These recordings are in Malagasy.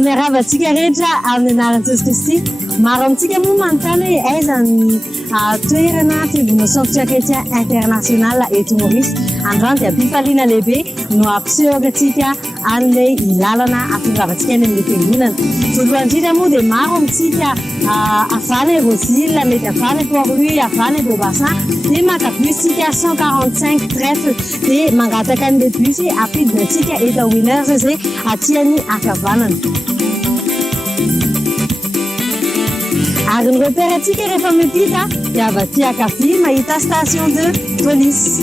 Miaravatsika rehetra amin'ny anaran'i Jesosy Kristy. Maro amintsika moa manontany hoe aiza ny toerana fiangonana chrétien international eto Maurice. Androany dia ampifaliana lehibe no ampisehoaka antsika an'ilay lalana ampiravatsika any amin'ny fiangonana. Voalohany indrindra moa dia maro amintsika avany Rosile, mety avany Port-Louis, avany Beaubassin, dia maka busika 145 trèfle dia mangataka an'ilay bus ampidina antsika eto Winners izay aty ny ankavanana. Ary ny repère antsika rehefa miampita dia avy aty ankavia mahita station de police.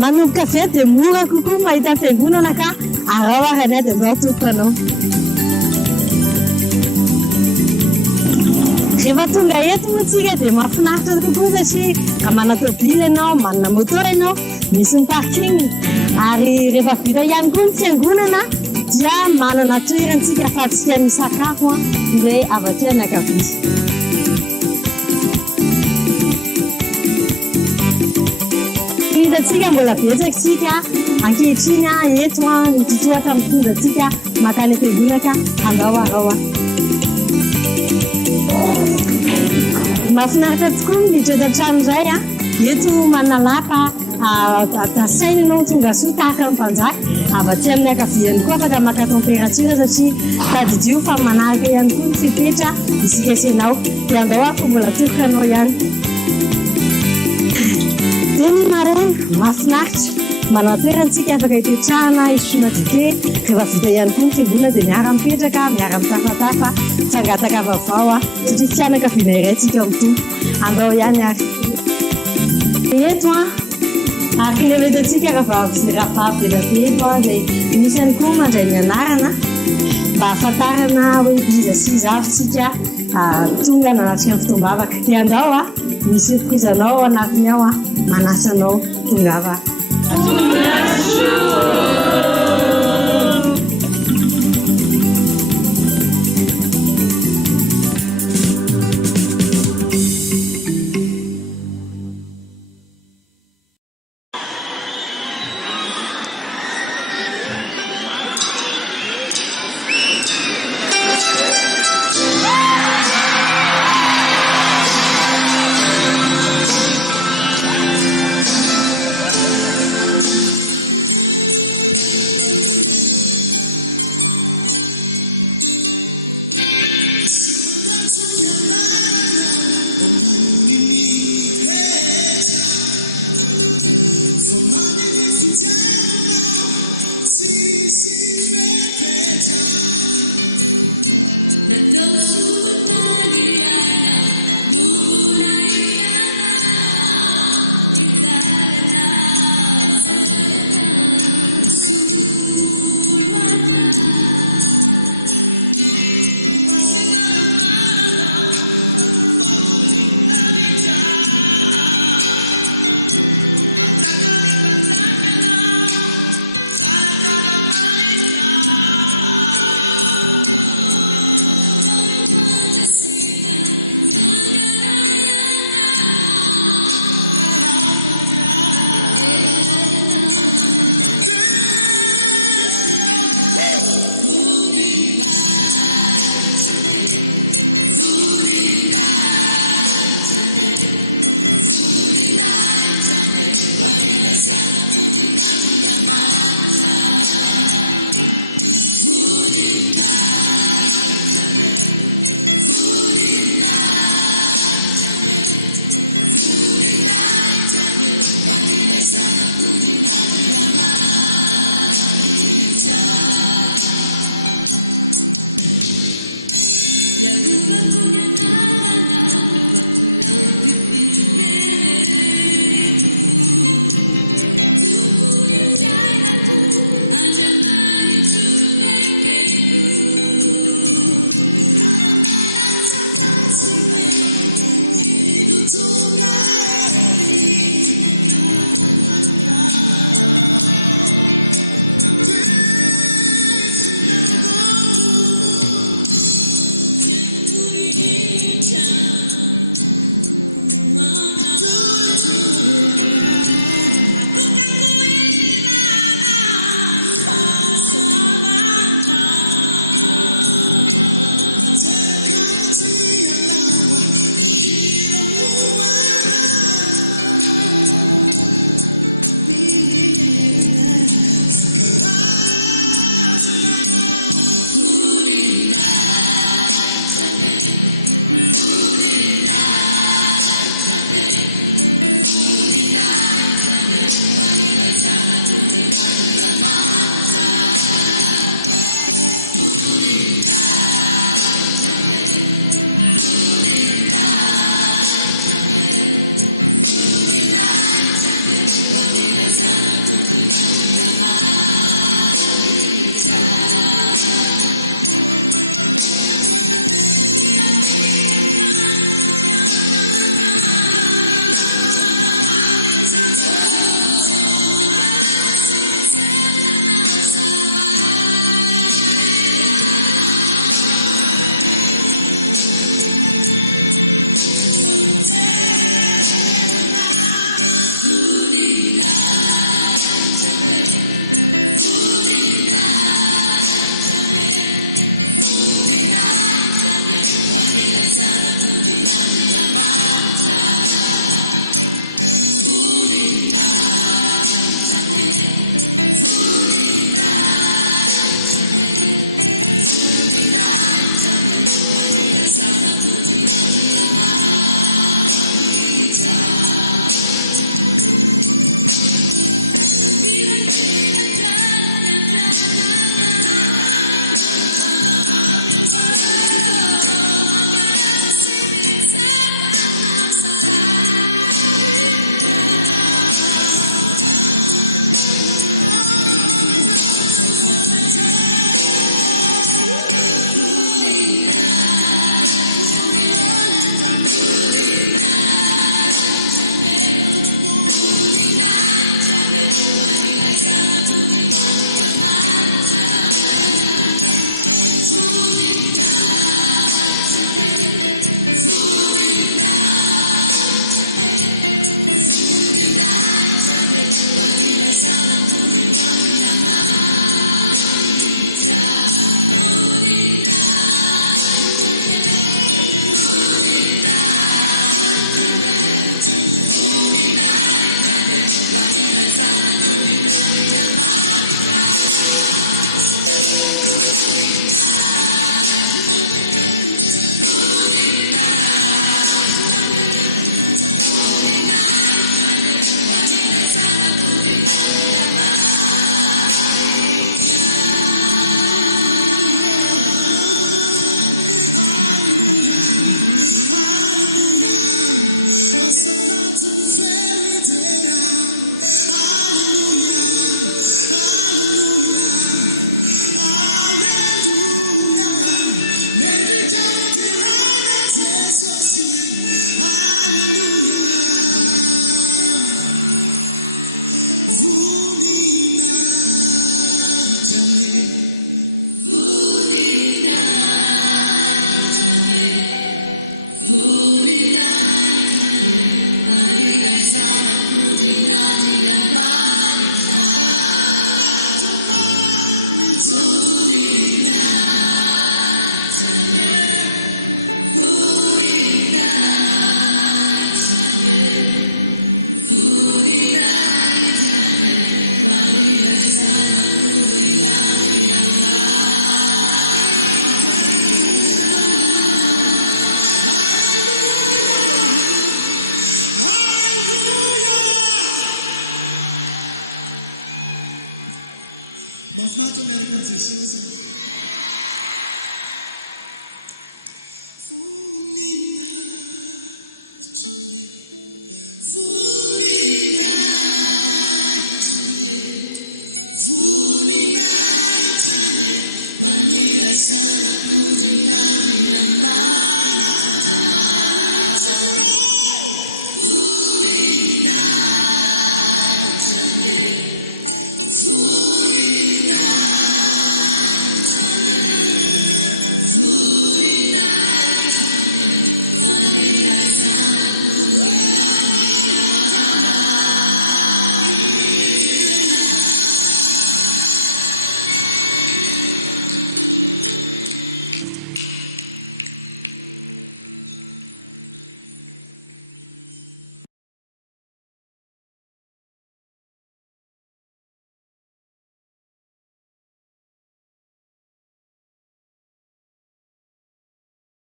Manomboka avy dia mora kokoa mahita fiangonana ka Araho ary dia mbao tompoko anao. Rehefa tonga eto moa tsika dia mahafinaritra kokoa satria manana tôbily ianao, manana moto ianao, misy ny parking. Ary rehefa vita ihany koa ny fiangonana dia manana toerantsika ahafahantsika misakafo ilay avy aty any ankavia. Hitantsika mbola betsaka tsika ankehitriny eto ny totohatra mitondra antsika makany am-piangonana andao Araho. Mahafinaritra tokoa ny miditra eto an-trano iray eto manana lapa tasaina ianao tonga soa tahaka ny mpanjaka. Avy aty amin'ny ankaviany koa afaka maka température satria tadidio fa manaraka ihany koa ny fipetra isika sy ianao dia andao fa mbola tokoka anao ihany. Dia ny maraina mahafinaritra manana toerantsika afaka hipetrahana isotroana dite. Rehefa vita ihany koa ny fiangonana dia miara mipetraka, miara mitafatafa, mitsangataka vaovao satria fianakaviana iray tsika mitombo. Andao ihany ary. Eto ary kilometratsika raha vavelabe eto dia misy ihany koa mandray ny anarana mba ahafantarana hoe iza sy iza avy tsika tonga nanatrika ny fotoam-bavaka. Dia andao misy surprise anao anatiny ao manasa anao tongava.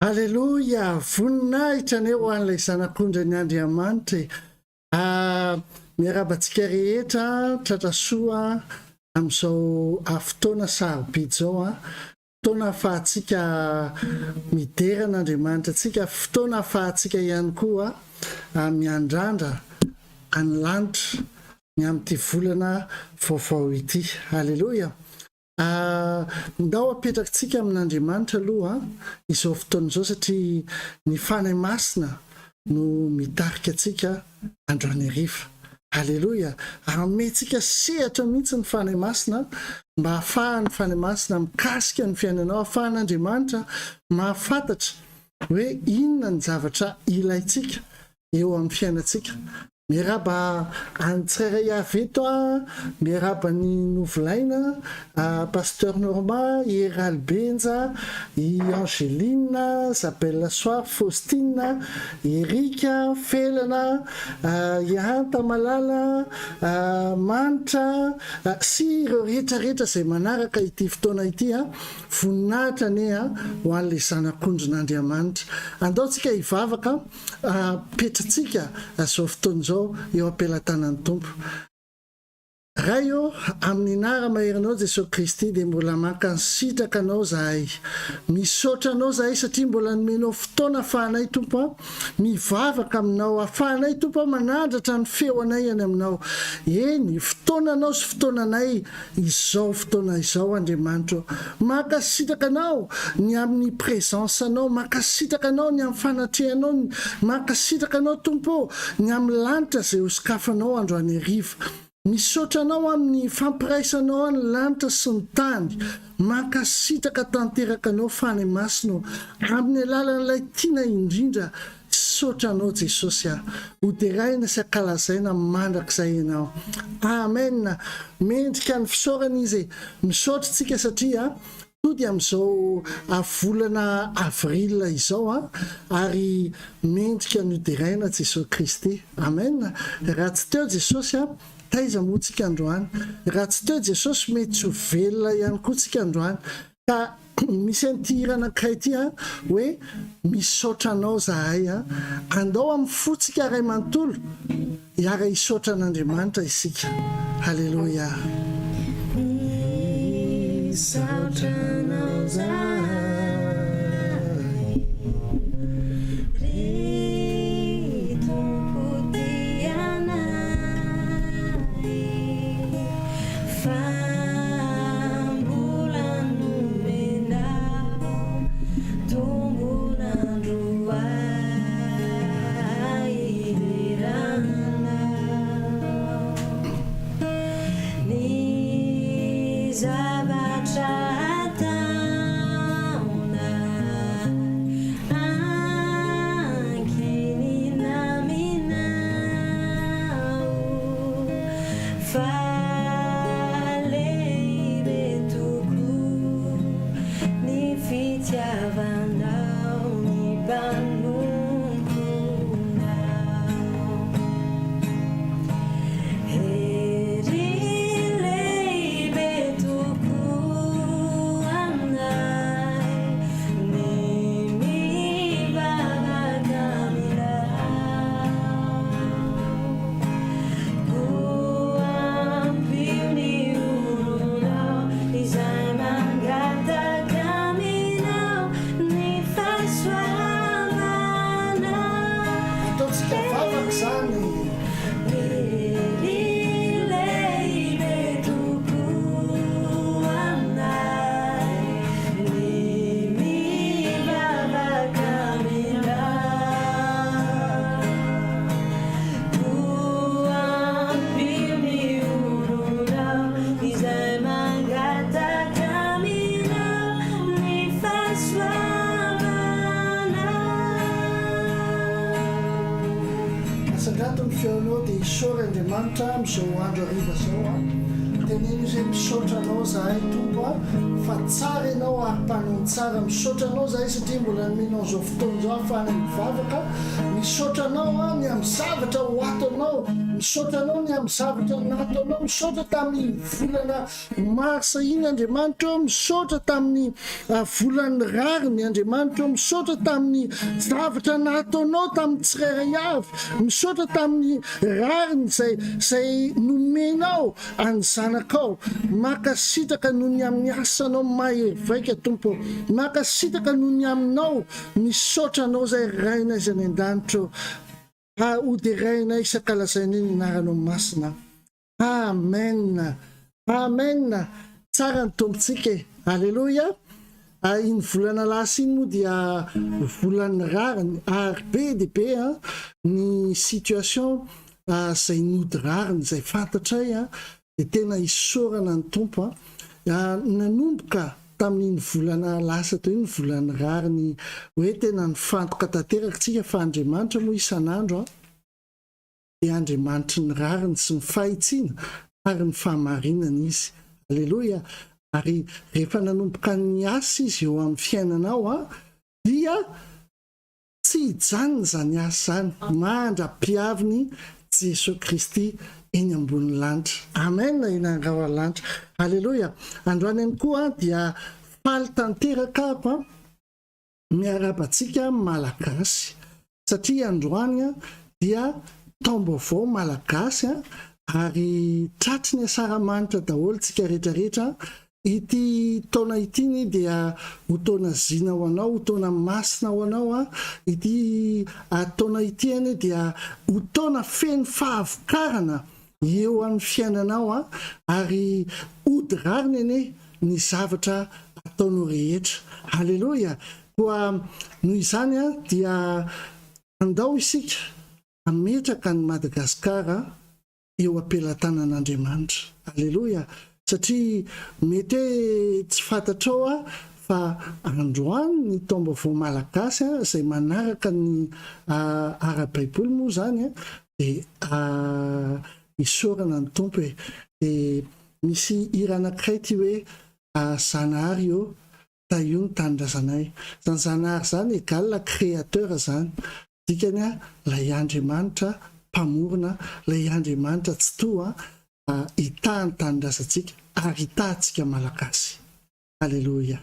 Alleloia, voninahitra ane ho an'ilay zanak'ondra ny Andriamanitra. Miarabantsika rehetra tratrasoa amin'izao fotoana sarobidy zao fotoana ahafahantsika mideran'Andriamanitra antsika, fotoana ahafahantsika ihany koa miandrandra any lanitra ny amin'ity volana vaovao ity. Alleloia. Ndao apetrakantsika amin'Andriamanitra aloha izao fotoana izao, satria ny fanahy masina no mitarika antsika androany hariva. Alleloia. Amehtsika sehatra mihitsy ny fanahy masina mba hahafahan'ny fanahy masina mikasika ny fiainanao, ahafahan'Andriamanitra mahafantatra hoe inona ny zavatra ilaitsika eo amin'ny fiainantsika. Miaraba antsirairay avy eto miaraba ny novolaina pasteur Normand, i Ralbenja, i Angeline, Isabelle Soir, Faustine, Erika, Felana, i Anta Malala, Manitra, sy ireo rehetrarehetra izay manaraka ity fotoana ity voninahitra ane ho an'ilay zanak'ondrin'Andriamanitra. Andaontsika hivavaka petratsika zao fotoana izao eo ampelantanan'ny Tompo. Raha io amin'ny nara maherinao Jesosy Kristy dia mbola maka ny sitraka anao zahay, misaotra anao zahay satria mbola nomenao fotoana ahafahanay Tompo mivavaka aminao, ahafahanay Tompo manandratra ny feo anay any aminao. Eny fotoana anao sy fotoana anay izao fotoana izao Andriamanitra, maka sitraka anao ny amin'ny présence anao, maka sitraka anao ny amin'ny fanatrehanao, maka sitraka anao Tompo ny amin'ny lanitra izay hosokafanao androany hariva. Misaotra anao amin'ny fampiraisanao any lanitra sy ny tany, maka sitraka tanteraka anao fanahy masina amin'ny alalan'ilay tiana indrindra. Saotra anao Jesosy ho deraina sy akalazaina mandrakizay ianao. Amen. Mendrika ny fisaorana izy, misaotra tsika satria tody amin'izao volana avril izao ary mendrika ny deraina Jesosy Kristy. Amen. Raha tsy teo Jesosy taiza moa tsika androany, raha tsy teo Jesosy mety tsy ho velona ihany koa tsika androany. Ka misy an'ity anankiray ity hoe misaotra anao zahay andao amin'ny fotsika ray manontolo hiara hisaotra an'Andriamanitra isika. Halleluja. Misaotra anao zahay Amin'izao andro hariva zao teneno izay misaotra anao zahay Tompo fa tsara ianao ary-panao tsara. Misaotra anao zahay satria mbola nomenao zao fotoana zao ahafahana mivavaka. Misaotra anao ny amin'ny zavatra ho ato anao misaotra anao ny amin'ny zavatra nataonao, misaotra tamin'ny volana marsa iny Andriamanitra, misaotra tamin'ny volany rary ny Andriamanitra, misaotra tamin'ny zavatra nataonao tamin'ny tsirairay avy, misaotra tamin'ny rariny zay nomenao any zanakao. Makasitraka noho ny amin'ny asanao mahery vaika tompo, makasitraka noho ny aminao misaotra anao zay raina izy any an-danitra hoderainay isakalazainay ny anaranao masina. Amen, amen. Tsara ny tompontsika. Alleluia. Iny volana lasa iny moa dia volany rariny ary be dia be ny situation zay nody rariny zay fantatray dia tena isorana ny tompo nanomboka tamin'iny volana lasa teo iny volany rariny hoe tena ny fantoka tanteraka tsika fa Andriamanitra moa isan'andro dia Andriamanitra ny rariny sy ny fahitsiana ary ny fahamarinana izy. Alleluia. Ary rehefa nanomboka ny asa izy eo amin'ny fiainanao dia tsy hijanona zany asa zany, mandra-piaviny Jesosy Kristy eny ambony lanitra. Amen. Inandrao lanitra. Alleluia. Androany ihany koa dia faly tanteraka miarabantsika malagasy satria androany dia taom-baovao malagasy ary tratry ny asaramanitra daholo tsika rehetrarehetra. Ity taona itiny dia ho taona zina ho anao, ho taona masina ho anao ity taona ity dia ho taona feno fahavokarana eo amin'ny fiainanao ary ody rariny ane ny zavatra ataonao rehetra. Halleluja. Koa noho izany dia andao isika ametraka ny Madagasikara eo ampelantanan'Andriamanitra. Halleluja. Satria mety tsy fantatrao fa androany ny taom-baovao malagasy zay manaraka ny ara-baiboly moa zany dia isorana ny tompo dia misy hira anankiray ty hoe Zanahary eo taio ny tanindrazanay. Zany Zanahary zany égale créateur zany, dikany lay Andriamanitra mpamorona, lay Andriamanitra tsy toa hita ny tanindrazantsika ary hitantsika malagasy. Alleluia.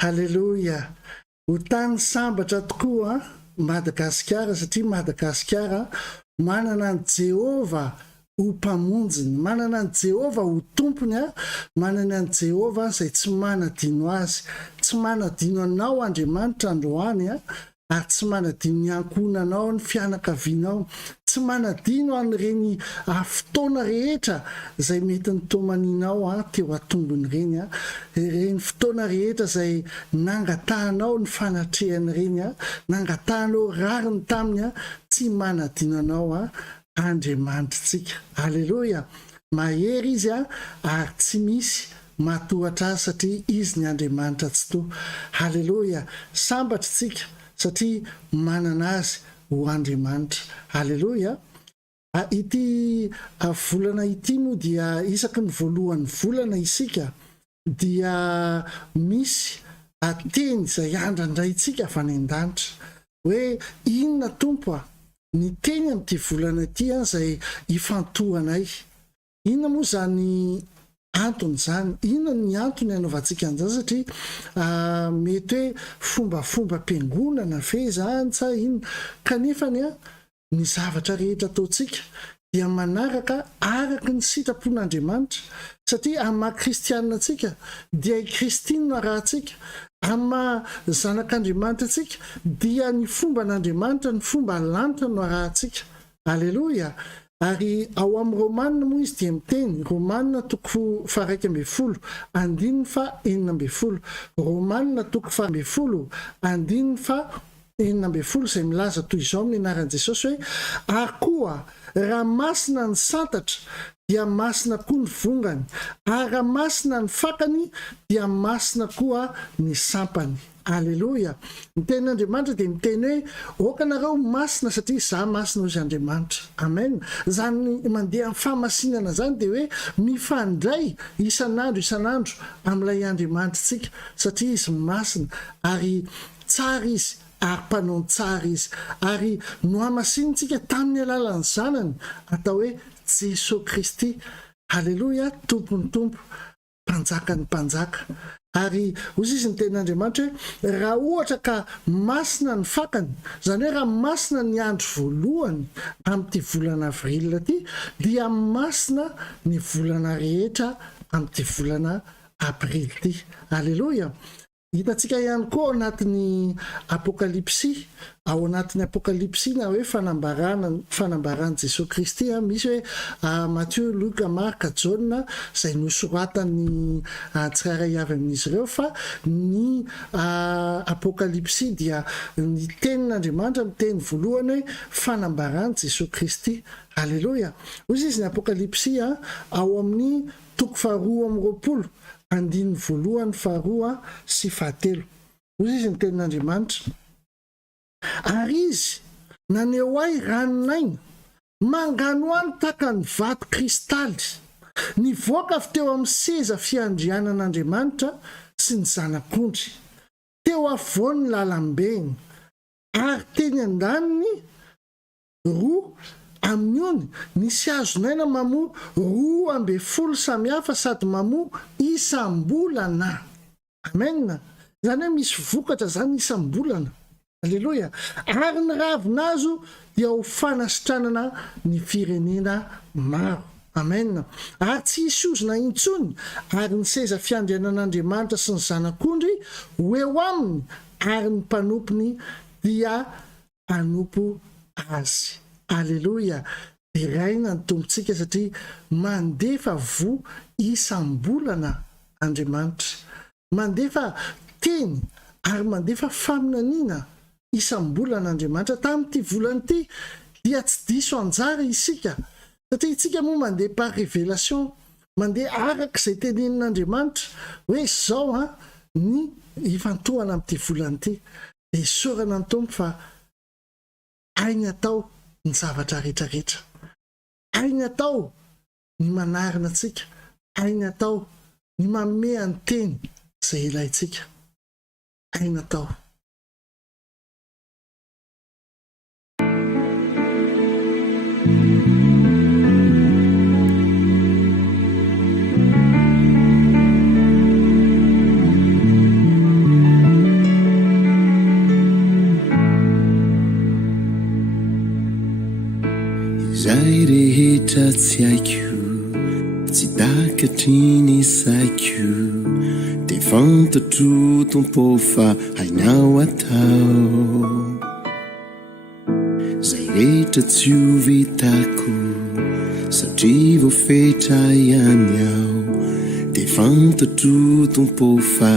halleloia. Ho tany sambatra tokoa Madagasikara, satria Madagasikara manana ny Jehova ho mpamonjiny, manana ny Jehova ho tompony, manana ny Jehova izay tsy manadino azy, tsy manadino anao Andriamanitra androany, ary tsy manadino ny ankonanao, ny fianakavianao, tsy manadino an'ireny fotoana rehetra izay mety ny tomaninao teo atombony ireny, ireny fotoana rehetra izay nangatahanao ny fanatrehany ireny, nangatahanao rariny taminy, tsy manadino anao Andriamanitsika. Halleloia. Mahery izy ary tsy misy matohatra azy satria izy ny Andriamanitra tsy toa. Halleloia. Sambatra tsika satria manana azy ho Andriamanitra. Halleloia. Ity volana ity moa dia isaky ny voalohan'ny volana isika dia misy teny izay andrandraitsika avy any an-danitra hoe inona tompo ny teny amin'ity volana ity izay ifantohanay. Inona moa zany antony zany? Inona ny antony anaovantsika an'izany? Satria mety hoe fombafomba mpiangonana ve zany sa inona? Kanefa ny zavatra rehetra ataontsika dia manaraka araky ny sitrapon'Andriamanitra, satria amin'ny maha-kristianina antsika dia kristinina rahantsika, amin'ny maha-zanak'Andriamanitra antsika dia ny fomba n'Andriamanitra, ny fomba lanitra no rahantsika. Alleloia. Ary ao amin'ny Romanina moa izy dia miteny, Romanina 1:20, andininy fa 40, Romanina 1:20, andininy fa 40, izay milaza toy izao amin'ny anaran'i Jesosy hoe ary koa raha masina ny santatra dia masina koa ny vongany, ary raha masina ny fakany dia masina koa ny sampany. Alleloia. Ny tenin'Andriamanitra dia miteny hoe okanareo masina satria za masina izy Andriamanitra. Amen. Zany mandeha amin'ny famasinana zany dia hoe mifandray isan'andro amin'ilay Andriamanitsika satria izy masina ary tsara izy ary mpanao tsara izy, ary no hamasinitsika tamin'ny alalan'ny zanany atao hoe Jesosy Kristy. Halleloia. Tompony tompo, mpanjaka ny mpanjaka. Ary ozy izy ny tenin'Andriamanitra hoe raha ohatra ka masina ny fakany, zany hoe raha masina ny andro voalohany amin'ity volana avril ity, dia masina ny volana rehetra amin'ity volana aprily ity. Alleloia. Hitantsika ihany koa ao anatin'ny apokalipsy, ao anatin'ny apokalipsy na hoe fanambarana Jesosy Kristy, misy hoe Matthieu, Luka, Marka, Jona izay nosoratany tsirairay avy amin'izy ireo, fa ny apokalipsy dia ny tenin'Andriamanitra miteny voalohany hoe fanambarana Jesosy Kristy. Halleloia. Ozy izy ny apokalipsy ao amin'ny 2:20, andininy voalohany 2 sy 4. Ozy izy ny tenin'Andriamanitra. Ary izy naneo ahy ranonaina mangano any taka ny vato kristaly, nivoaka avy teo amin'ny seza fiandrianan'Andriamanitra sy ny zanak'ondry, teo afovoany lalambeny, ary teny an-daniny roa amin'ony nisy hahazonaina mamoa 12 samihafa sady mamoa isam-bolana. Amen. Zany hoe misy vokatra zany isam-bolana. Alleloia. Ary ny ravinazo dia ho fanasitranana ny firenena maro. Amen. Ary tsy hisy ozona intsony, ary ny seza fiandrianan'Andriamanitra sy ny zanak'ondry ho eo aminy, ary ny mpanompony dia hanompo azy. Alleloia. Diraina ny tompontsika satria mandefa vo isam-bolana Andriamanitra, mandefa teny ary mandefa faminaniana isam-bolana Andriamanitra. Tamin'ity volana ity dia tsy diso anjara isika, satria isika moa mandeha par révélation, mandeha araka izay tenenin'Andriamanitra hoe izao ny ifantohana amin'ity volana ity. Dia isorana ny tompo fa ainy atao ny zavatra rehetrarehetra, ainy atao ny manarina antsika, ainy atao ny manome anteny izay ilaintsika, ainy atao. izay rehetra tsy haiko tsy takatriny saiko de fantatro tompo fa hainao atao zay rehetra tsy ho vitako satria voafetra ihany ao de fantatro tompo fa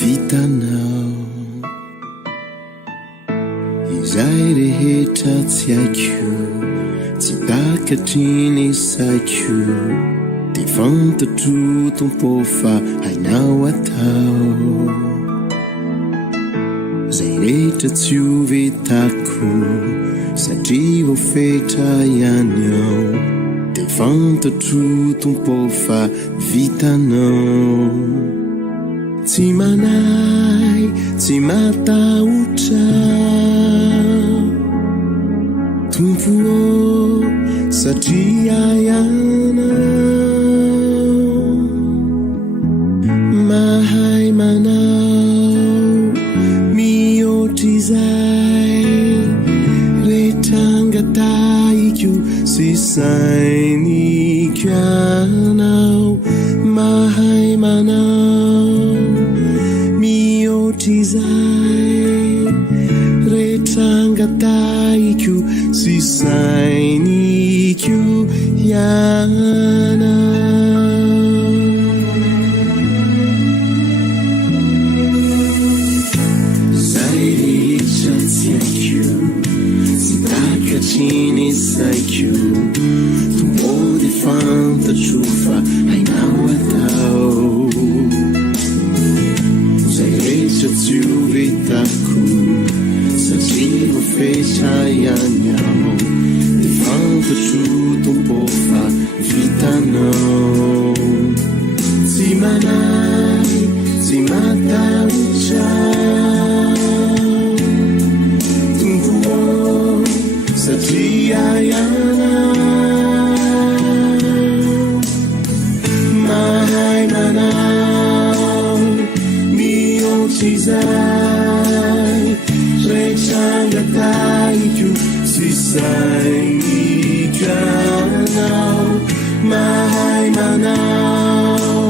vitanao izay rehetra tsy haiko tsy takatriny saiko de fantatro tompo fa hainao atao zay rehetra tsy ho vitako satria voafetra ihany ao de fantatro tompo fa vitanao tsy manay tsy matahotra tompo satria ianao mahay manao mihoatra izay rehetrangataiko sy sainiko ianao mahay manao mihoatra izay rehetrangataiko sy sainiko ianao zay rehetra tsy haiko tsy takatriny saiko tompo de fantatro fa hainao atao zay rehetra tsy ho vitako satria voafetra ihany ao de fantatro tompo fa vitanao tsy manay tsy matahotra tompo satria ianao mahay manao mihoatra izay rehetrangataiko sy sainiko ianao mahay manao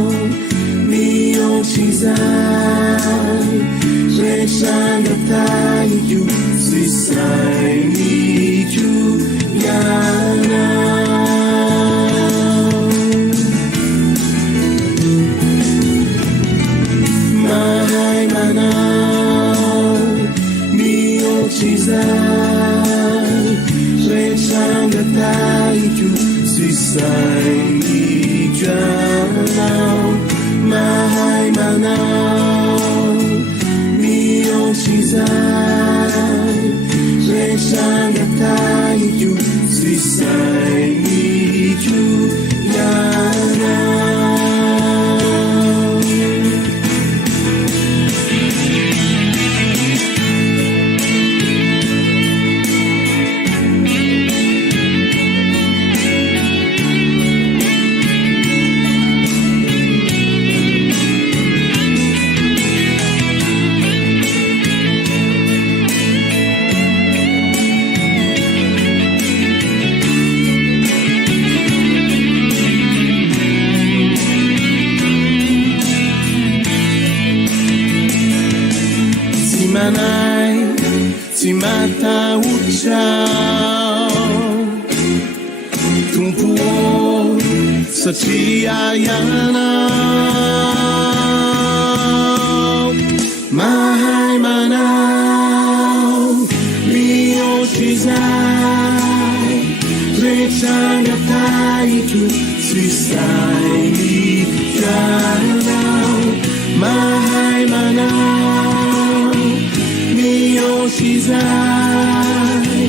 mihoatra izay rehetrangataiko sy sainiko ianao mahay manao mihoatra izay rehetrangataiko sy sainiko ianao mahay manao mihoatra izay rehetrangataiko sy sainiko ianao manay tsy matahotra tompo satria ianao mahay manao mihoatra izay rehetrangataiko sy sainiko ianao mahay manao mihoatra izay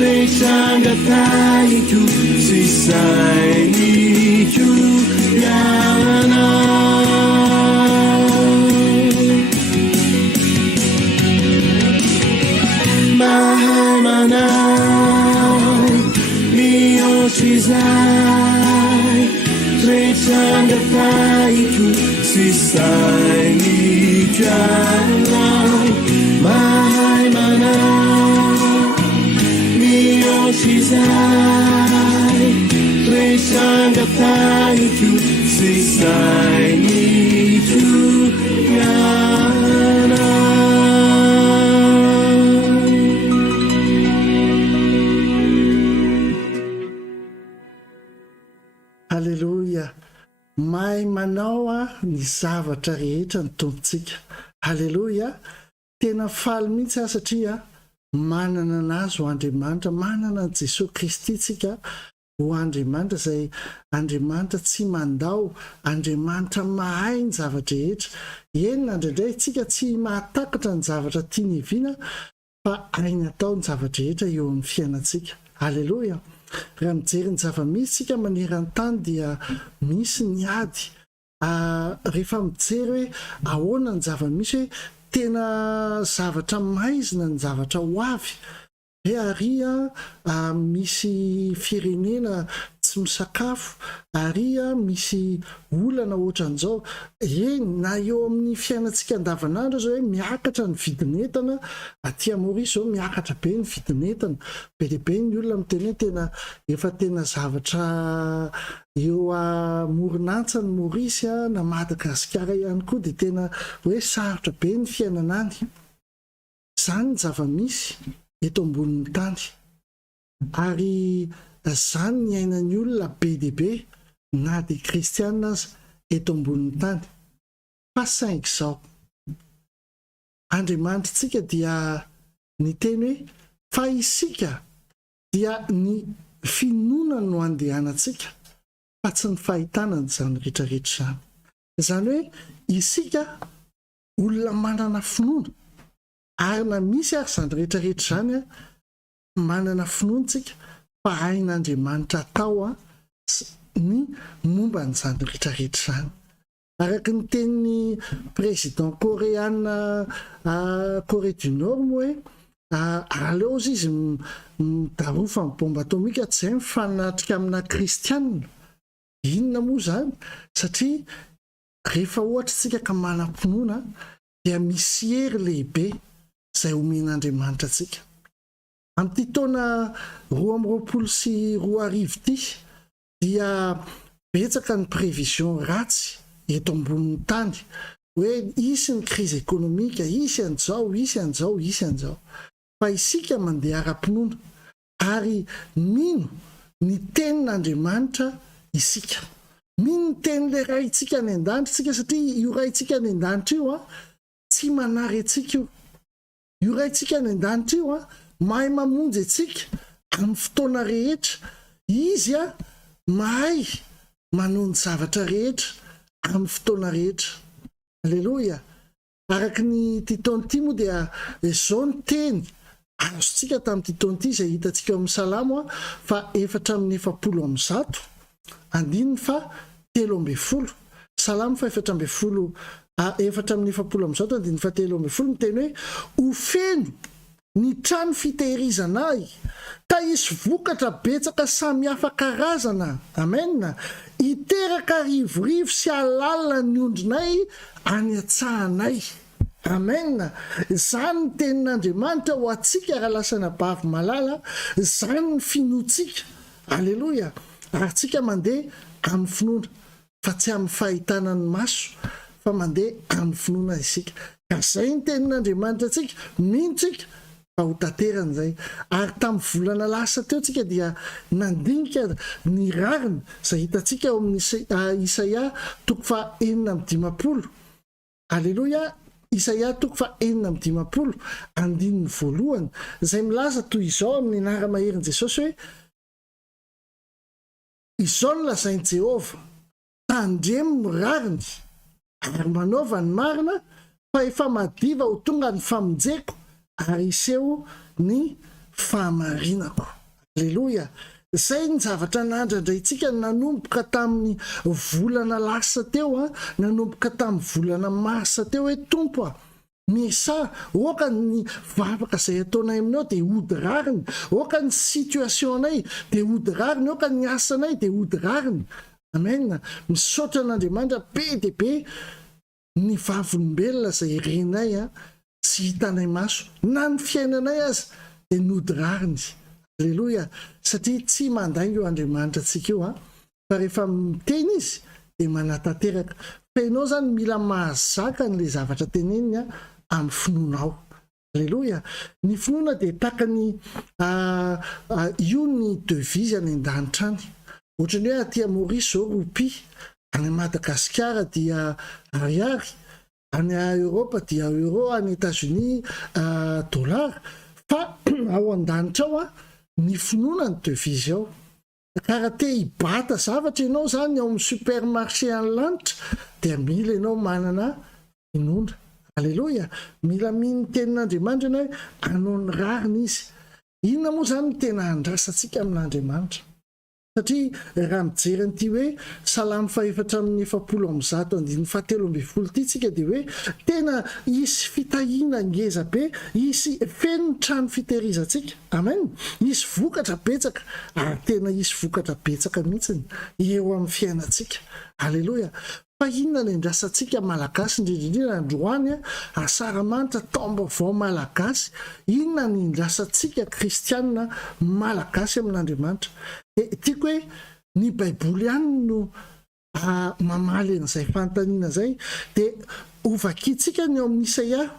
rehetrangataiko sy sainiko ianao mahay manao mihoatra izay rehetrangataiko sy sainiko ianao mahay manao mihoatra izay sainito sy sainito ianao. Halleloia. Mahay manao ny zavatra rehetra ny tompontsika. Halleloia. Tena faly mihitsy satria manana anazy ho Andriamanitra, manana an Jesosy Kristy tsika ho Andriamanitra, izay Andriamanitra tsy mandao, Andriamanitra mahay ny zavatra rehetra. Enina indraindray tsika tsy mahatakatra ny zavatra tiany hiviana, fa ainy atao ny zavatra rehetra eo amin'ny fiainantsika. Halleloia. Raha mijery ny zava-misy tsika maneran-tany dia misy ny ady. Rehefa mijery hoe ahoana ny zava-misy, hoe tena zavatra maizina ny zavatra ho avy, hoe aria misy firenena tsy misakafo, aria misy olana ohatran'izao. Na eo amin'ny fiainantsika andavanandro zao hoe miakatra ny vidin'entana, aty Maorisy zao miakatra be ny vidin'entana, be dia be ny olona miteny tena efa tena zavatra eo amoronantsa ny Maorisy na Madagasikara ihany koa dia tena hoe sarotra be ny fiainana any. Izany ny zava-misy eto ambonin'ny tany, ary izany ny ainan'ny olona be dia be na dia kristianina aza eto ambonin'ny tany. Fa saingy izao, Andriamanitrantsika dia ny teny hoe fa isika dia ny finoana no andehanantsika, fa tsy ny fahitana izany rehetrarehetra izany. Izany hoe isika olona manana finoana, ary na misy ary izany rehetrarehetra izany manana finoantsika, fa hain'Andriamanitra atao ny momba n'izany rehetrarehetra izany. Araka ny tenin'ny président coréenne Corée du Nord moa hoe aleo izy midarofa amin'ny bomba atomika tsy izay mifanatrika amina kristianina. Inona moa izany? Satria rehefa ohatra tsika ka manam-pinoana dia misy hery lehibe izay omen'Andriamanitra antsika. Amin'ity taona 2024 ity dia betsaka ny prévision ratsy eto ambonin'ny tany, hoe isy ny krizy ekonomika, isy an'izao, isy an'izao, isy an'izao. Fa isika mandeha ara-pinoana, ary mino ny tenin'Andriamanitra isika. Mino ny tenin'ilay raintsika any an-danitra tsika, satria io raintsika any an-danitra io tsy manary antsika io. Io raintsika any an-danitra io mahay mamonjy antsika amin'ny fotoana rehetra. Izy mahay manao ny zavatra rehetra amin'ny fotoana rehetra. Alleloia. Araka ny titaon'ity moa dia izao ny teny azontsika tamin'ity taon'ity izay hitantsika amin'ny Salamo fa 440 andininy fa 13. Salamo fa 440 andininy fa 13 miteny hoe ho feno ny trano fitehirizanay, ka isy vokatra betsaka samy hafa karazana. Amen. Iteraka rivorivo sy alalina ny ondrinay any atsahanay. Amen. Izany ny tenin'Andriamanitra ho atsika raha lasana bavy malala, izany ny finoantsika. Alleloia. Ary tsika mandeha amin'ny finoana, fa tsy amin'ny fahitana ny maso, fa mandeha amin'ny finoana isika. Ka izay ny tenin'Andriamanitra antsika, mintsika fa ho tanterana izay. Ary tamin'ny volana lasa teo tsika dia nandinika ny rariny izay hitantsika ao amin'ny Isaia 4:9. Alleloia. Isaia 4:9 andininy voalohany, izay milaza toy izao amin'ny anara-maherin' Jesosy hoe izao no lazain'i Jehovah, tandremo ny rariny ary manaova ny marina, fa efa madiva ho tonga ny famonjeko ary iseho ny fahamarinako. Alleloia. Izay ny zavatra nandrandrayntsika nanomboka tamin'ny volana lasa teo, nanomboka tamin'ny volana marsa teo hoe tompo misa, oka ny vavaka izay ataonay aminao dia hody rariny, oka ny situationay dia hody rariny, oka ny asanay dia hody rariny. Amen. Misaotra an'Andriamanitra be dia be ny vavolombelona izay renay tsy hitanay maso, na ny fiainanay aza dia nody rariny. Alleloia. Satria tsy mandainga io Andriamanitra antsika io fa rehefa miteny izy dia manatanteraka. Fa ianao zany mila mahazaka n'ilay zavatra teneniny amin'ny finoanao. Alleloia. Ny finoana dia takany io ny devise any an-danitra any. Ohatra ny hoe aty Maurice zao roupi, any Madagasikara dia ariary, any Europa dia euro, any États-Unis dollar. Fa ao an-danitra ao ny finoana ny devise ao. Karaha te hibata zavatra ianao zany ao amin'ny supermarché any lanitra dia mila ianao manana finoana. Alleloia. Mila mino tenin'Andriamanitra ianao hoe anao ny rariny izy. Inona moa zany no tena andrasantsika amin'Andriamanitra? Satria raha mijery an'ity hoe Salamy 4:117 ity tsika dia hoe tena isy fitahiana ngeza be, isy feno trano fitehirizantsika. Amen. Isy vokatra betsaka, ary tena isy vokatra betsaka mihitsy eo amin'ny fiainantsika. Alleloia. Fa inona ny andrasantsika malagasy indrindra androany asaramanitra taom-baovao malagasy, inona ny andrasantsika kristianina malagasy amin'Andriamanitra? Tiako hoe ny baiboly ihany no mamaly an'izay fanontaniana zay. Dia ovakitsika ny ao amin'ny Isaia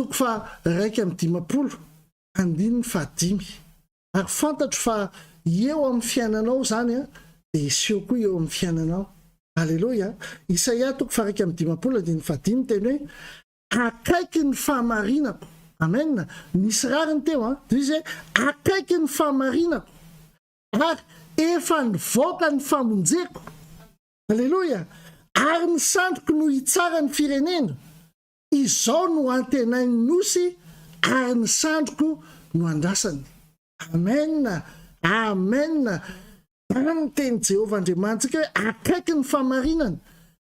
1:5. Ary fantatro fa eo amin'ny fiainanao zany dia iseho koa eo amin'ny fiainanao. Alleloia. Isaia 1:5 teny hoe akaiky ny fahamarinako. Amen. Nisy rariny teo izy hoe akaiky ny fahamarinako ary efa nivoaka ny famonjeko. Alleloia. Ary ny sandroko no hitsara ny firenena. Izao no antenainy nosy ary ny sandroko no andrasany. Amen. Amen. Tany teny Jehovah Andriamanitsika hoe akaiky ny fahamarinana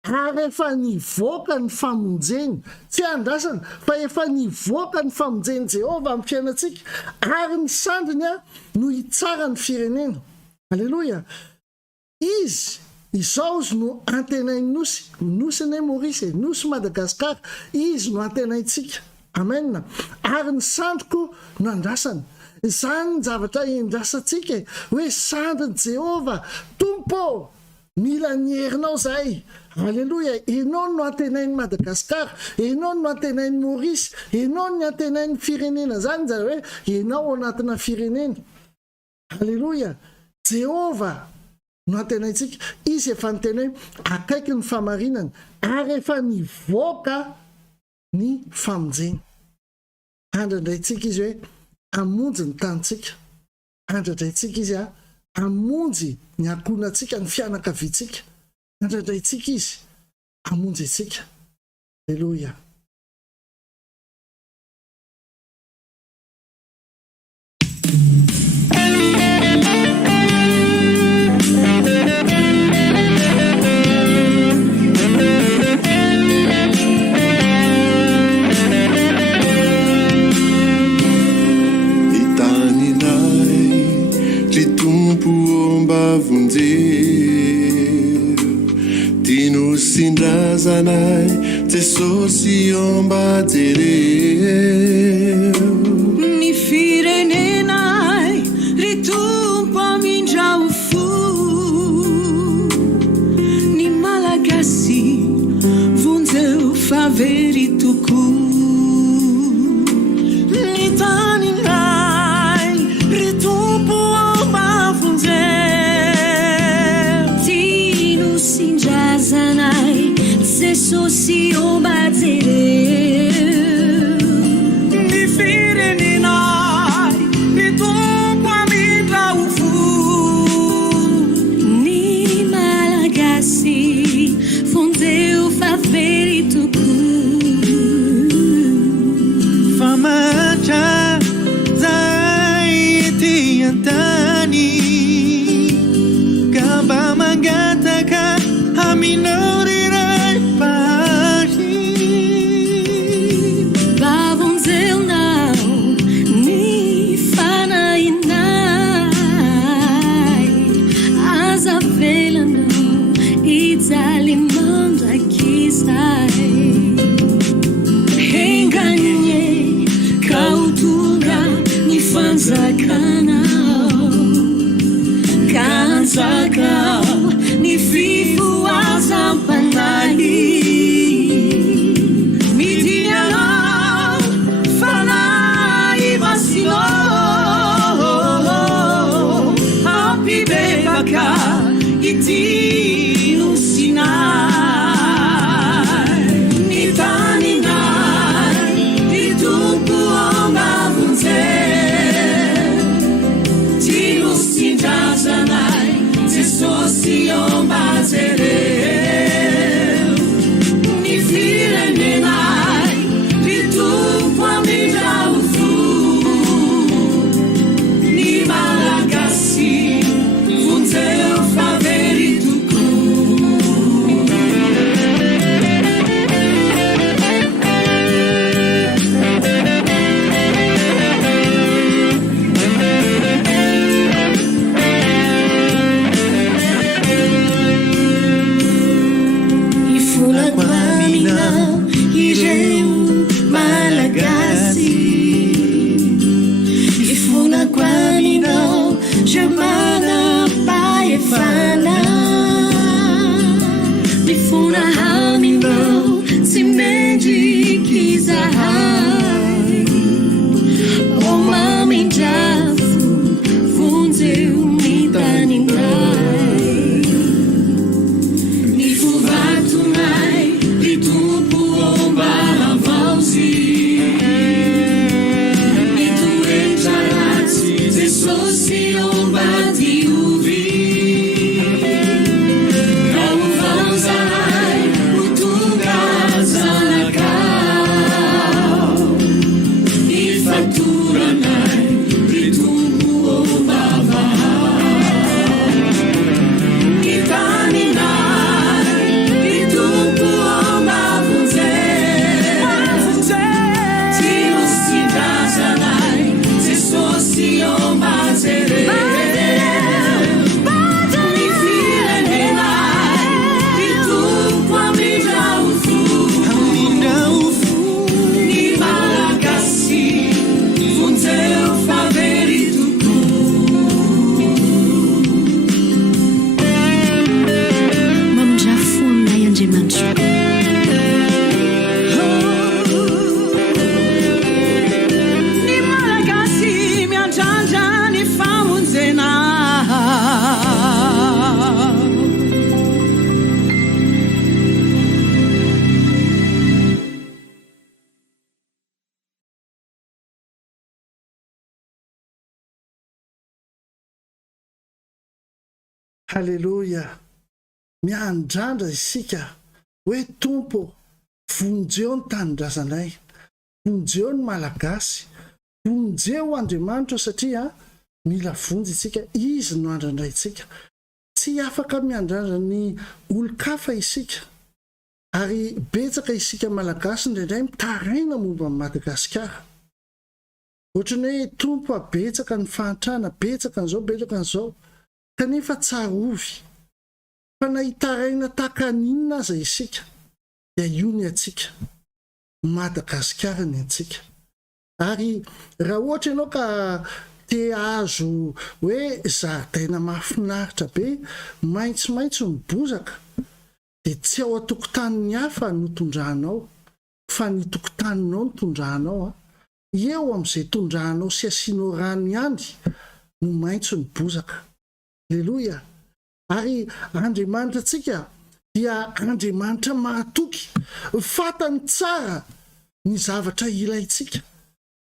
ary efa nivoaka ny famonjeny, tsy andrasana fa efa nivoaka ny famonjeny Jehovah amin'ny fiainantsika, ary ny sandriny no hitsara ny firenena. Alleloia. Izao izy no antenainy nosy ny Maurice, nosy Madagasikara, izy no antenaintsika. Amen. Ary ny sandroko no andrasana. Izany ny zavatra endrasantsika hoe sandriny Jehovah, tompo, mila ny herinao zay. Alleloia. Enao no antenainy Madagasikara, enao no antenainy Maurice, enao no antenainy firenena zany zany hoe enao anatina firenena. Alleloia. Jehovah no antenaintsika. Izy efa niteny hoe akaiky ny fahamarinana ary efa nivoaka ny famonjeny. Andraindraitsika izy hoe amonjy ny tanitsika. Andraindraitsika izy amonjy ny ankohonantsika, ny fianakaviantsika. Andraindraitsika izy amonjy antsika. Alleluia. Tino sindrazanay Jesosy omba jereo ny firenenay ritompo amindrao fo ny malagasy vonjeo favery toko ny taninay ritompo omba vonjeo tino sindrazanay Jesosy omba jereo ny firenenay ritompo amindrao fo ny malagasy vonjeo favery toko famatra zay ety antany gamba mangataka aminao riray pahy vavonjeonao ny fanahinay aza velanao ijaly mandrakizay henganye kautunga ny fanjakanao sakao ny fifoazam-panahy midiny anao fanahy masinao hampibebaka ity nosinay ny taninay ny tompo ambavonje ty nosindrazanay jesosy ombazereo ny firenenay ny tompo amidraofo ny malagasy vonjeo faveritoko Halleloja, miandrandra isika hoe tompo vonjeo ny tanindrazanay, vonjeo ny malagasy, vonjeo Andriamanitra satria mila vonjy isika, izy no andrandray isika. Tsy afaka miandrandra ny olo-kafa isika, ary betsaka isika malagasy indraindray mitaraina momba ny Madagasikara. Ohatrany hoe tompo betsaka ny fahantrana, betsaka n'izao kanefa tsara ovy fa nahitaraina takan'inona aza isika dia io ny atsika Madagasikara ny atsika. Ary raha ohatra ianao ka te azo hoe zaridaina mahafinaritra be, maitsomaitso ny bozaka, dia tsy ao atokotanin'ny hafa no tondranao fa ny tokotaninao no tondranao. Eo amin'izay tondranao sy asianao rano ihany no maitso ny bozaka. Halleluja. Ary Andriamanitra antsika dia Andriamanitra mahatoky, fatany tsara ny zavatra ilaintsika,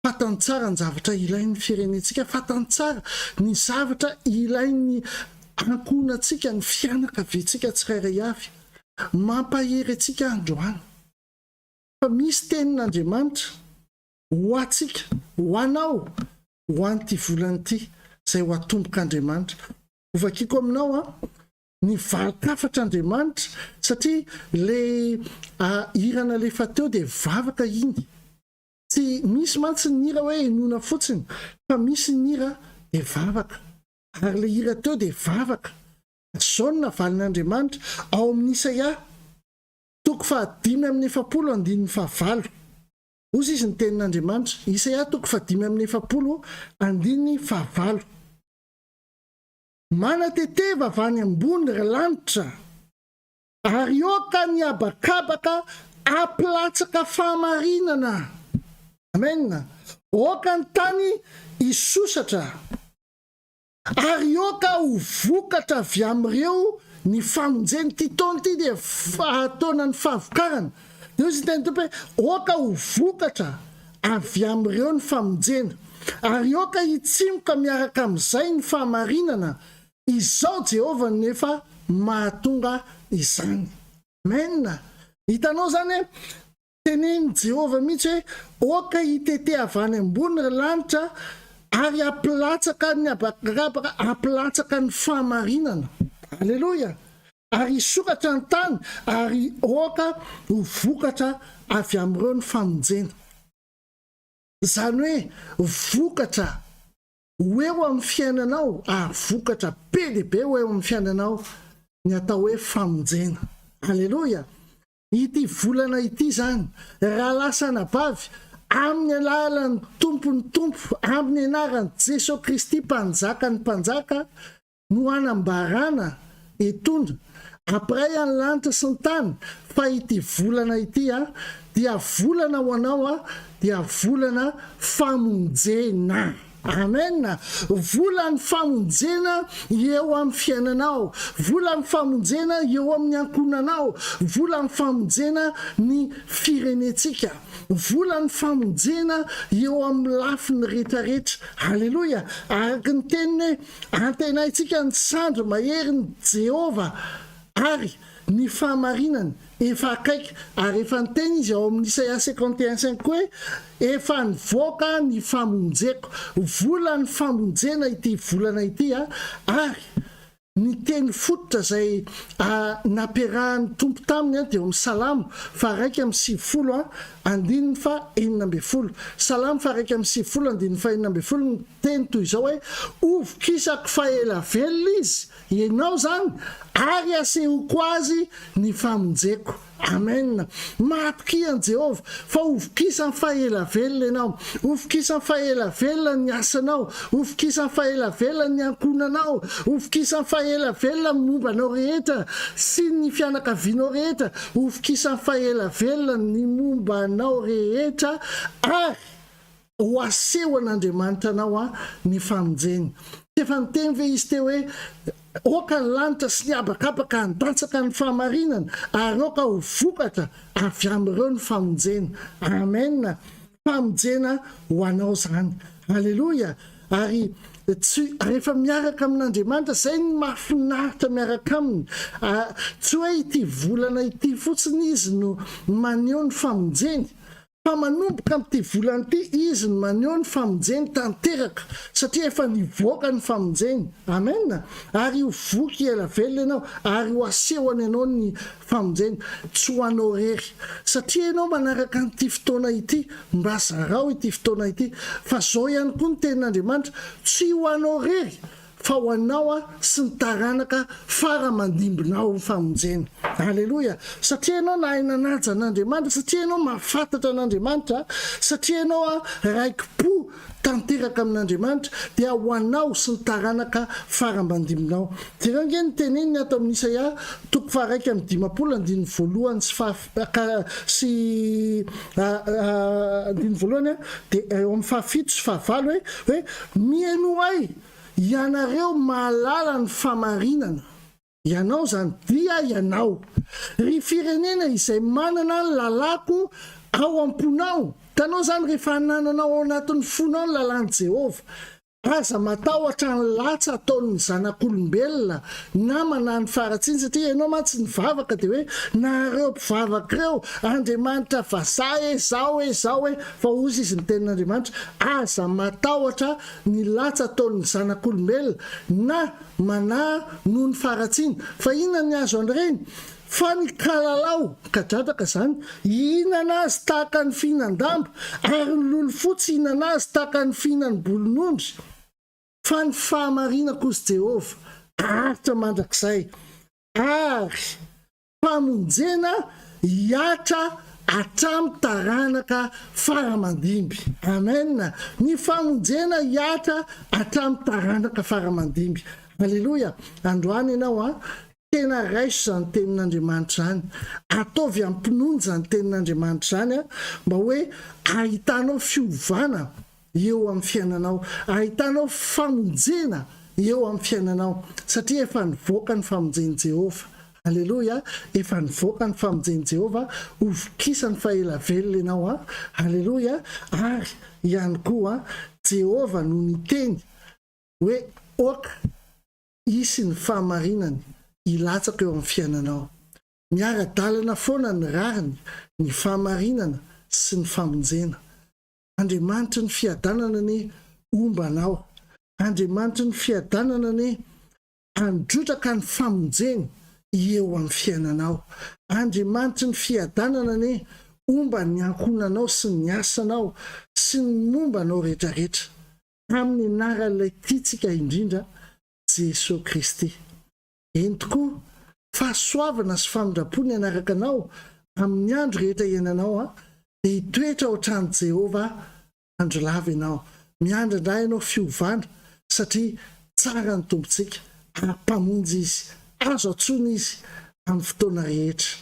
fatany tsara ny zavatra ilain'ny firenentsika, fatany tsara ny zavatra ilain'ny ankonantsika, ny fianakaviantsika tsirairay avy, mampahery antsika androany. Fa misy tenin'Andriamanitra ho antsika, ho anao, ho an'ity volana ity izay ho atombok'Andriamanitra. Hovakiko aminao ny valok'afatr'Andriamanitra satria le irana lefa teo dia vavaka iny. Tsy misy mantsy ny hira hoe inona fotsiny, fa misy ny hira dia vavaka. Ary le hira teo dia vavaka. Zao no navalin'Andriamanitra ao amin'ny Isaia 5:7-9. Ozy izy ny tenin'Andriamanitra. Isaia 5:7-9. manateteva avy any ambony lanitra, ary oka ny abakabaka aplatsaka fahamarinana. Amen. Oka ny tany isosatra, ary oka ho vokatra avy amin'ireo ny famonjeny. Ty taona ty dia taonany fahavokarana. Dia izy teny tompo hoe oka ho vokatra avy amin'ireo ny famonjena, ary oka hitsimoka miaraka amin'izay ny fahamarinana. Izao Jehova nefa mahatonga izany. Amen. Hitanao zany teneny Jehova mihitsy hoe oka hitete avy any ambony lanitra, ary aplatsaka ny abakabaka, aplatsaka ny fahamarinana. Alleluia. Ary sokatra ny tany, ary oka ho vokatra avy amin'ireo ny famonjena. Zany hoe vokatra ho eo amin'ny fiainanao, vokatra be dia be ho eo amin'ny fiainanao, ny atao hoe famonjena. Alleluia. Ity volana ity zany, raha lasa nabavy amin'ny alalan'ny tompony tompo, amin'ny anaran'i Jesosy Kristy mpanjaka ny mpanjaka, no anambarana etondra apray any lanitra sy ny tany, fa ity volana ity dia volana ho anao dia volana famonjena. Amen. Volany famonjena eo amin'ny fiainanao, volany famonjena eo amin'ny ankonanao, volany famonjena ny firenetsika, volany famonjena eo amin'ny lafiny rehetrarehetra. Halleluja. Araka ny teniny antenaitsika ny sandro mahery ny Jehova, ary ny fahamarinany efa akaiky. Ary efa nyteny izy ao amin'ny Isaia 51:5 hoe efa nivoaka ny famonjeko. Volany famonjena ity volana ity, ary ny teny fototra zay nampiarahan'ny tompo taminy dia amin'ny Salamo 1:7 andininy fa 9. Salamo 1:7 andininy fa 9 ny teny toy izao hoe ovokisako fa ela velona izy ianao zany, ary asehoko azy ny famonjeko. Amen. Matokian Jehova fa ovokisany fa ela velona ianao, ovokisany fa ela velona ny asanao, ovokisany fa ela velona ny ankonanao, ovokisany fa ela velona ny mombanao rehetra sy ny fianakavianao rehetra, ovokisany fa ela velona ny mombanao rehetra, ary ho aseho an'Andriamanitra anao ny famonjeny. Efa niteny ve izy teo hoe oka ny lanitra sy ny abakabaka handatsaka ny fahamarinana, ary oka ho vokatra avy amin'ireo ny famonjena. Amen. Famonjena ho anao zany. Halleluja. Ary rehefa miaraka amin'Andriamanitra, zay ny mahafinaritra miaraka aminy. Tsy hoe ity volana ity fotsiny izy no maneho ny famonjeny, fa manomboka amin'ity volana ity izy no maneho ny famonjeny tanteraka, satria efa nivoaka ny famonjeny. Amen. Ary ho voky ela velona ianao, ary ho asehony ianao ny famonjeny. Tsy ho anao rery, satria ianao manaraka an'ity fotoana ity, mba zarao ity fotoana ity. Fa zao ihany koa ny tenin'Andriamanitra, tsy ho anao rery, fa ho anao sy ny taranaka fara-mandimbinao ny famonjena. Halleluja. Satria ianao nahay nanaja an'Andriamanitra, satria ianao mahafantatra an'Andriamanitra, satria ianao raiki-po tanteraka amin'Andriamanitra, dia ho anao sy ny taranaka fara-mandimbinao. Dia nge ny teneny ato amin'ny Isaia 1:50 sy 1:7 dia eo amin'ny 7 sy 8 hoe mihaino ahy ianareo mahalala ny fahamarinana. Ianao zany dia ianao, ry firenena izay manana ny lalako ao amponao. Tanao zany rehefa nananao ao anatin'ny fonao ny lalan'i Jehova, aza matahotra ny latsa ataon'ny zanak'olombelona na manany faratsiny, satria ianao mantsy ny vavaka dia hoe nareo mpivavaka reo Andriamanitra vazaha zao fa ozy izy ny tenin'Andriamanitra, aza matahotra ny latsa ataon'ny zanak'olombelona na mana noho ny faratsiny. Fa inona ny azo an'ireny? Fa ny kalalao kadradraka zany ihinana azy tahaka ny fihinan-damba, ary ny lolo fotsy ihinana azy tahaka ny fihinan-bolon'ondry. Fa ny fahamarina kosa Jehova aritra mandrakizay, ary famonjena hiatra hatramin'ny taranaka faramandimby. Amen. Ny famonjena hiatra hatramin'ny taranaka faramandimby. Halleloja. Androany ianao tena raiso zany tenin'Andriamanitra zany. Ataovy ampinono zany tenin'Andriamanitra zany mba hoe ahitanao fiovana eo amin'ny fiainanao, ahitanao famonjena eo amin'ny fiainanao, satria efa nivoaka ny famonjeny Jehova. Halleloja. Efa nivoaka ny famonjeny Jehova, ovokisany faela velona ianao halleloja. Ary ihany koa Jehova no niteny hoe oka isy ny fahamarinany ilatsaka eo amin'ny fiainanao. Miara-dalana foana ny rariny, ny fahamarinana sy ny famonjena. Andriamanitra ny fiadanana ny ombanao, Andriamanitra ny fiadanana ny androtraka ny famonjeny eo amin'ny fiainanao, Andriamanitra ny fiadanana ny omba ny ankonanao sy ny asanao sy ny mombanao rehetrarehetra, amin'ny anaran'ilay tiatsika indrindra Jesosy Kristy. Eny tokoa fahasoavana sy famindrapony anaraka anao amin'ny andro rehetra iananao dia hitoetra ohatran'i Jehova andro lava ianao. Miandra-ndray ianao fiovana satria tsara ny tompontsika, ampamonjy izy, azo atsona izy amin'ny fotoana rehetra.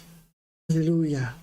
Halleluja.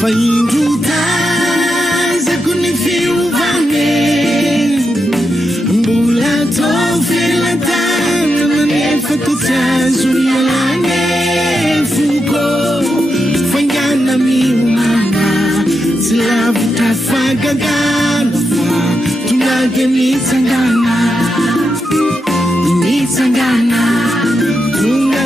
Fa indruta za kuni fiu lavitra fagagana fa tonga de mitsangana tonga